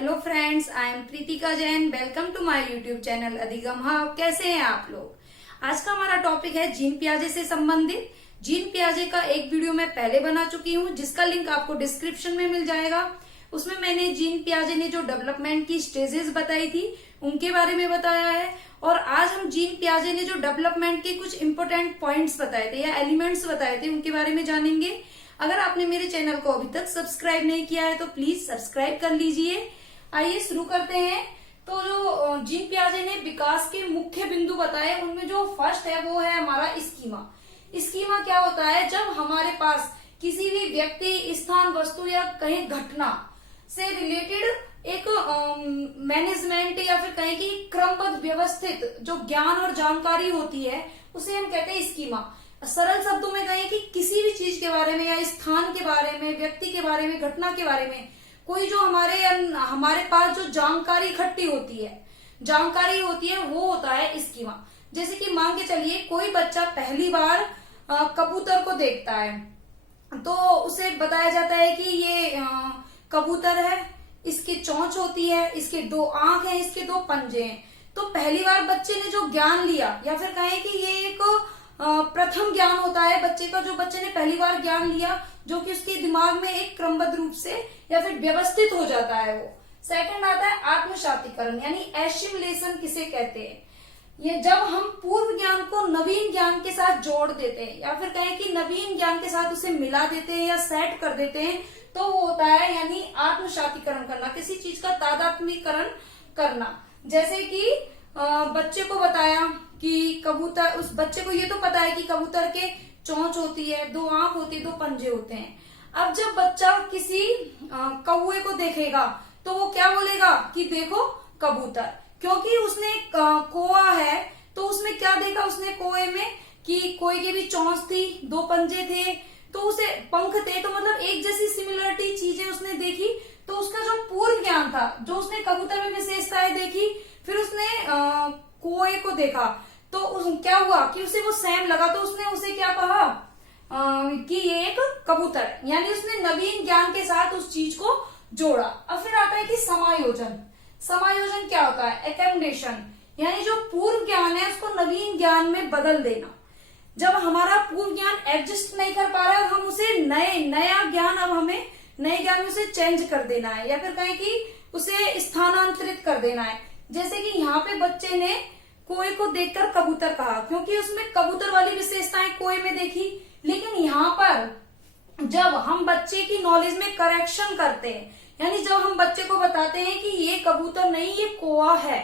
Hello friends, I am Pritika Jain. Welcome to my YouTube channel Adhigam हाव। कैसे हैं आप लोग। आज का हमारा टॉपिक है जीन पियाजे से संबंधित। जीन पियाजे का एक वीडियो मैं पहले बना चुकी हूँ, जिसका लिंक आपको डिस्क्रिप्शन में मिल जाएगा। उसमें मैंने जीन पियाजे ने जो डेवलपमेंट की स्टेजेस बताई थी उनके बारे में बताया है, और आज हम जीन पियाजे ने जो डेवलपमेंट के कुछ इंपोर्टेंट पॉइंट्स बताए थे या एलिमेंट्स बताए थे उनके बारे में जानेंगे। अगर आपने मेरे चैनल को अभी तक सब्सक्राइब नहीं किया है तो प्लीज सब्सक्राइब कर लीजिए। आइए शुरू करते हैं। तो जो जीन पियाजे ने विकास के मुख्य बिंदु बताए उनमें जो फर्स्ट है वो है हमारा स्कीमा। स्कीमा क्या होता है, जब हमारे पास किसी भी व्यक्ति, स्थान, वस्तु या कहीं घटना से रिलेटेड एक मैनेजमेंट या फिर कहें कि क्रमबद्ध व्यवस्थित जो ज्ञान और जानकारी होती है उसे हम कहते हैं स्कीमा। सरल शब्दों में कहें कि किसी भी चीज के बारे में या स्थान के बारे में, व्यक्ति के बारे में, घटना के बारे में कोई जो हमारे पास जो जानकारी इकट्ठी होती है वो होता है स्कीमा। जैसे कि मान के चलिए कोई बच्चा पहली बार कबूतर को देखता है तो उसे बताया जाता है कि ये कबूतर है, इसकी चोंच होती है, इसके दो आंख हैं, इसके दो पंजे हैं। तो पहली बार बच्चे ने जो ज्ञान लिया या फिर कहें कि ये एक प्रथम ज्ञान होता है बच्चे का, जो बच्चे ने पहली बार ज्ञान लिया, जो कि उसके दिमाग में एक क्रमबद्ध रूप से या फिर व्यवस्थित हो जाता है वो। सेकंड आता है आत्मसातीकरण यानी एसिमिलेशन किसे कहते हैं। ये जब हम पूर्व ज्ञान को नवीन ज्ञान के साथ जोड़ देते हैं या फिर कहें कि नवीन ज्ञान के साथ उसे मिला देते हैं या सेट कर देते हैं तो वो होता है यानी आत्मसातीकरण करना, किसी चीज का तादात्म्यकरण करना। जैसे कि बच्चे को बताया कि कबूतर, उस बच्चे को ये तो पता है कि कबूतर के चोंच होती है, दो आंख होती है, दो पंजे होते हैं। अब जब बच्चा किसी कौवे को देखेगा तो वो क्या बोलेगा कि देखो कबूतर, क्योंकि उसने कौवा है तो उसने क्या देखा, उसने कौवे में कि कोई की भी चोंच थी, दो पंजे थे, तो उसे पंख थे, तो मतलब एक जैसी सिमिलरिटी चीजें उसने देखी। तो उसका जो पूर्व ज्ञान था, जो उसने कबूतर में विशेषताएं देखी, फिर उसने कौवे को देखा तो क्या हुआ कि उसे वो सेम लगा, तो उसने उसे क्या कहा कि ये एक कबूतर, यानी उसने नवीन ज्ञान के साथ उस चीज को जोड़ा। अब फिर आता है कि समायोजन। समायोजन क्या होता है, एकोमोडेशन, यानी जो पूर्व ज्ञान है उसको नवीन ज्ञान में बदल देना। जब हमारा पूर्व ज्ञान एग्जिस्ट नहीं कर पा रहा है और हम उसे नया ज्ञान, अब हमें नए ज्ञान में उसे चेंज कर देना है या फिर कहें कि उसे स्थानांतरित कर देना है। जैसे कि यहाँ पे बच्चे ने कोए को देखकर कबूतर कहा, क्योंकि उसमें कबूतर वाली विशेषताएं कोए में देखी। लेकिन यहाँ पर जब हम बच्चे की नॉलेज में करेक्शन करते हैं, यानी जब हम बच्चे को बताते हैं कि ये कबूतर नहीं ये कौवा है,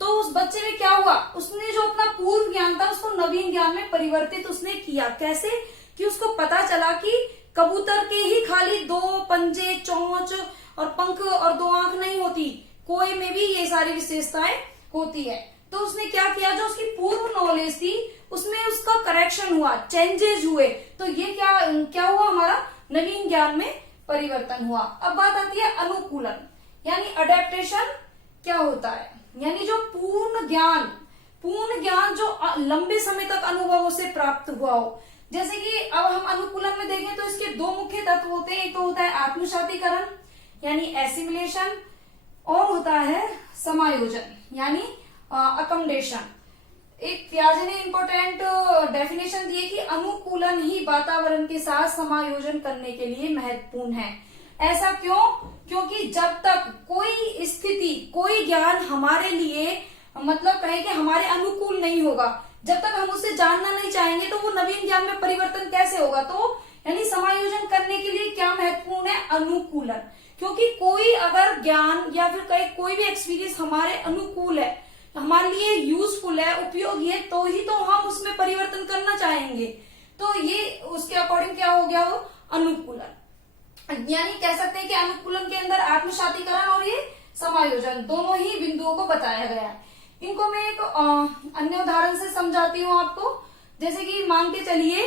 तो उस बच्चे में क्या हुआ, उसने जो अपना पूर्व ज्ञान था उसको नवीन ज्ञान में परिवर्तित उसने किया। कैसे कि उसको पता चला कि कबूतर के ही खाली दो पंजे, चोंच और पंख और दो आंख नहीं होती, कोए में भी ये सारी विशेषताएं होती है। तो उसने क्या किया, जो उसकी पूर्व नॉलेज थी उसमें उसका करेक्शन हुआ, चेंजेस हुए, तो ये क्या हुआ, हमारा नवीन ज्ञान में परिवर्तन हुआ। अब बात आती है अनुकूलन यानी अडेप्टेशन क्या होता है, यानी जो पूर्ण ज्ञान जो लंबे समय तक अनुभवों से प्राप्त हुआ हो। जैसे कि अब हम अनुकूलन में देखें तो इसके दो मुख्य तत्व होते हैं, एक तो होता है आत्मसातीकरण यानी एसिमिलेशन, और होता है समायोजन यानी अकोमोडेशन। एक पियाजे ने इंपॉर्टेंट डेफिनेशन दी है कि अनुकूलन ही वातावरण के साथ समायोजन करने के लिए महत्वपूर्ण है। ऐसा क्यों, क्योंकि जब तक कोई स्थिति, कोई ज्ञान हमारे लिए मतलब कहें कि हमारे अनुकूल नहीं होगा, जब तक हम उसे जानना नहीं चाहेंगे तो वो नवीन ज्ञान में परिवर्तन कैसे होगा। तो यानी समायोजन करने के लिए क्या महत्वपूर्ण है, अनुकूलन। क्योंकि कोई अगर ज्ञान या फिर कोई भी एक्सपीरियंस हमारे अनुकूल है, हमारे लिए यूजफुल है, उपयोगी है, तो ही तो हम उसमें परिवर्तन करना चाहेंगे। तो ये उसके अकॉर्डिंग क्या हो गया, वो अनुकूलन। यानी कह सकते हैं कि अनुकूलन के अंदर आत्मसातीकरण और ये समायोजन दोनों ही बिंदुओं को बताया गया है। इनको मैं एक अन्य उदाहरण से समझाती हूँ आपको। जैसे कि मान के चलिए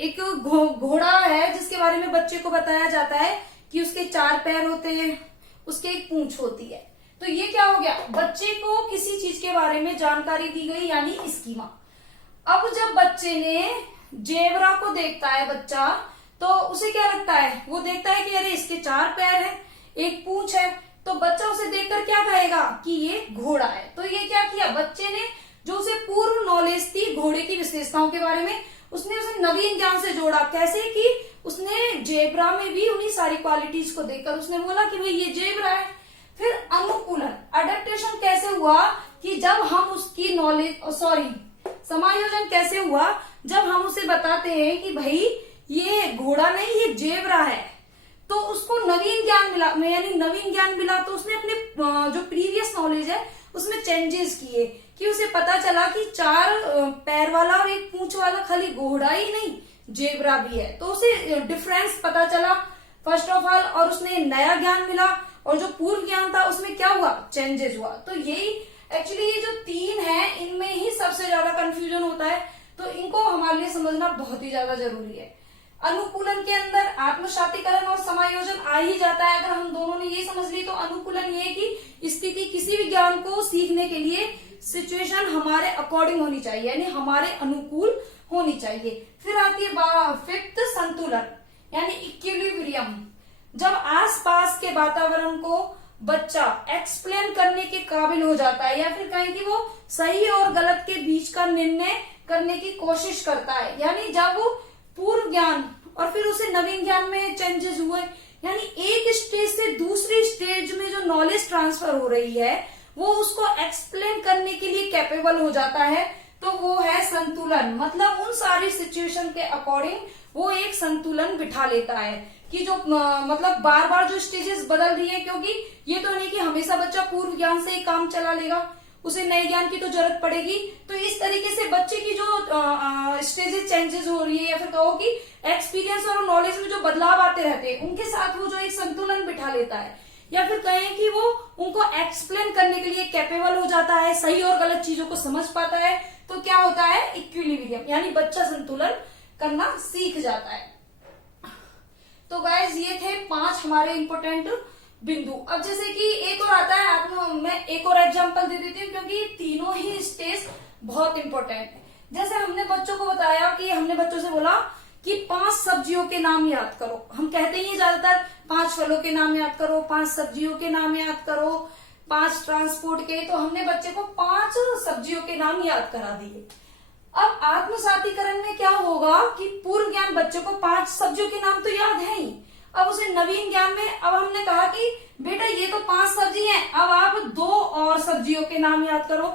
एक घोड़ा है जिसके बारे में बच्चे को बताया जाता है कि उसके 4 पैर होते हैं, उसके एक पूंछ होती है। तो ये क्या हो गया, बच्चे को किसी चीज के बारे में जानकारी दी गई यानी स्कीमा। अब जब बच्चे ने जेबरा को देखता है बच्चा, तो उसे क्या लगता है, वो देखता है कि अरे इसके 4 पैर हैं, एक पूंछ है, तो बच्चा उसे देखकर क्या कहेगा कि ये घोड़ा है। तो ये क्या किया, बच्चे ने जो उसे पूर्व नॉलेज थी घोड़े की विशेषताओं के बारे में, उसने उसे नवीन ज्ञान से जोड़ा। कैसे कि उसने जेब्रा में भी उन्हीं सारी क्वालिटीज को देखकर उसने बोला कि भाई ये जेब्रा है। फिर अनुकूलन, अडेप्टेशन कैसे हुआ कि जब हम उसकी समायोजन कैसे हुआ, जब हम उसे बताते हैं कि भाई ये घोड़ा नहीं ये जेब्रा है, तो उसको नवीन ज्ञान मिला, यानी नवीन ज्ञान मिला। तो उसने अपने जो प्रीवियस नॉलेज है उसमें चेंजेस किए कि उसे पता चला कि 4 पैर वाला और एक पूंछ वाला खाली घोड़ा ही नहीं जेब्रा भी है। तो उसे डिफरेंस पता चला फर्स्ट ऑफ ऑल, और उसने नया ज्ञान मिला, और जो पूर्व ज्ञान था उसमें क्या हुआ, चेंजेस हुआ। तो यही एक्चुअली ये जो 3 है इनमें ही सबसे ज्यादा कंफ्यूजन होता है, तो इनको हमारे लिए समझना बहुत ही ज्यादा जरूरी है। अनुकूलन के अंदर आत्मसातीकरण और समायोजन आ ही जाता है। अगर हम दोनों ने ये समझ ली तो अनुकूलन ये कि स्थिति किसी भी ज्ञान को सीखने के लिए सिचुएशन हमारे अकॉर्डिंग होनी चाहिए, यानी हमारे अनुकूल होनी चाहिए। फिर आती है फिफ्थ, संतुलन यानी इक्विलिब्रियम। जब आसपास के वातावरण को बच्चा एक्सप्लेन करने के काबिल हो जाता है, या फिर कहें कि वो सही और गलत के बीच का निर्णय करने की कोशिश करता है, यानी जब वो पूर्व ज्ञान और फिर उसे नवीन ज्ञान में चेंजेस हुए, यानी एक स्टेज से दूसरी स्टेज में जो नॉलेज ट्रांसफर हो रही है वो उसको एक्सप्लेन करने के लिए कैपेबल हो जाता है, तो वो है संतुलन। मतलब उन सारी सिचुएशन के अकॉर्डिंग वो एक संतुलन बिठा लेता है कि जो मतलब बार बार जो स्टेजेस बदल रही है, क्योंकि ये तो नहीं कि हमेशा बच्चा पूर्व ज्ञान से ही काम चला लेगा, उसे नए ज्ञान की तो जरूरत पड़ेगी। तो इस तरीके से बच्चे की जो स्टेजेस चेंजेस हो रही है, या फिर कहो कि एक्सपीरियंस और नॉलेज में जो बदलाव आते रहते हैं, उनके साथ वो जो एक संतुलन बिठा लेता है, या फिर कहें कि वो उनको एक्सप्लेन करने के लिए कैपेबल हो जाता है, सही और गलत चीजों को समझ पाता है। तो क्या होता है, इक्विलिब्रियम, यानी बच्चा संतुलन करना सीख जाता है। तो गाइज ये थे 5 हमारे इंपोर्टेंट बिंदु। अब जैसे कि एक और आता है, मैं एक और एग्जांपल दे देती हूँ, क्योंकि तीनों ही स्टेज बहुत इंपॉर्टेंट है। जैसे हमने बच्चों को बताया कि हमने बच्चों से बोला कि 5 सब्जियों के नाम याद करो। हम कहते ही ज्यादातर 5 फलों के नाम याद करो, 5 सब्जियों के नाम याद करो, 5 ट्रांसपोर्ट के। तो हमने बच्चे को 5 सब्जियों के नाम याद करा दिए। अब आत्मसातीकरण में क्या होगा कि पूर्व ज्ञान बच्चे को 5 सब्जियों के नाम तो याद है ही, अब उसे नवीन ज्ञान में अब हमने कहा कि बेटा ये तो 5 सब्जी हैं, अब आप 2 और सब्जियों के नाम याद करो।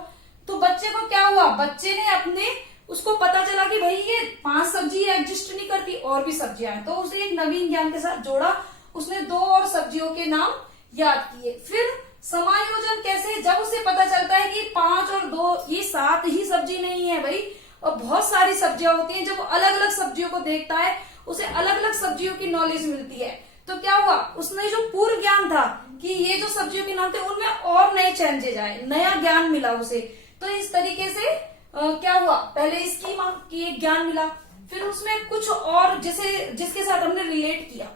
तो बच्चे को क्या हुआ, बच्चे ने अपने उसको पता चला कि भाई ये 5 सब्जी एग्जिस्ट नहीं करती, और भी सब्जियां हैं, तो उसे एक नवीन ज्ञान के साथ जोड़ा, उसने 2 और सब्जियों के नाम याद किए। फिर समायोजन कैसे, जब उसे पता चलता है कि 5 और 2 ये 7 ही सब्जी नहीं है भाई, और बहुत सारी सब्जियां होती हैं, जब वो अलग अलग सब्जियों को देखता है उसे अलग अलग सब्जियों की नॉलेज मिलती है। तो क्या हुआ, उसने जो पूर्व ज्ञान था कि ये जो सब्जियों के नाम थे उनमें और नए चेंजेस आए, नया ज्ञान मिला उसे। तो इस तरीके से क्या हुआ, पहले इसकी की एक ज्ञान मिला, फिर उसमें कुछ और जैसे जिसके साथ हमने रिलेट किया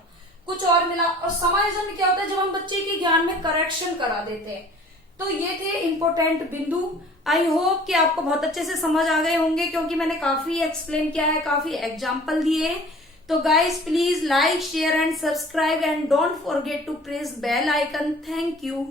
कुछ और मिला। और समायोजन में क्या होता है, जब हम बच्चे के ज्ञान में करेक्शन करा देते हैं। तो ये थे इंपॉर्टेंट बिंदु। आई होप कि आपको बहुत अच्छे से समझ आ गए होंगे, क्योंकि मैंने काफी एक्सप्लेन किया है, काफी एग्जाम्पल दिए हैं। तो guys please like, share and subscribe, and don't forget to press bell icon. Thank you.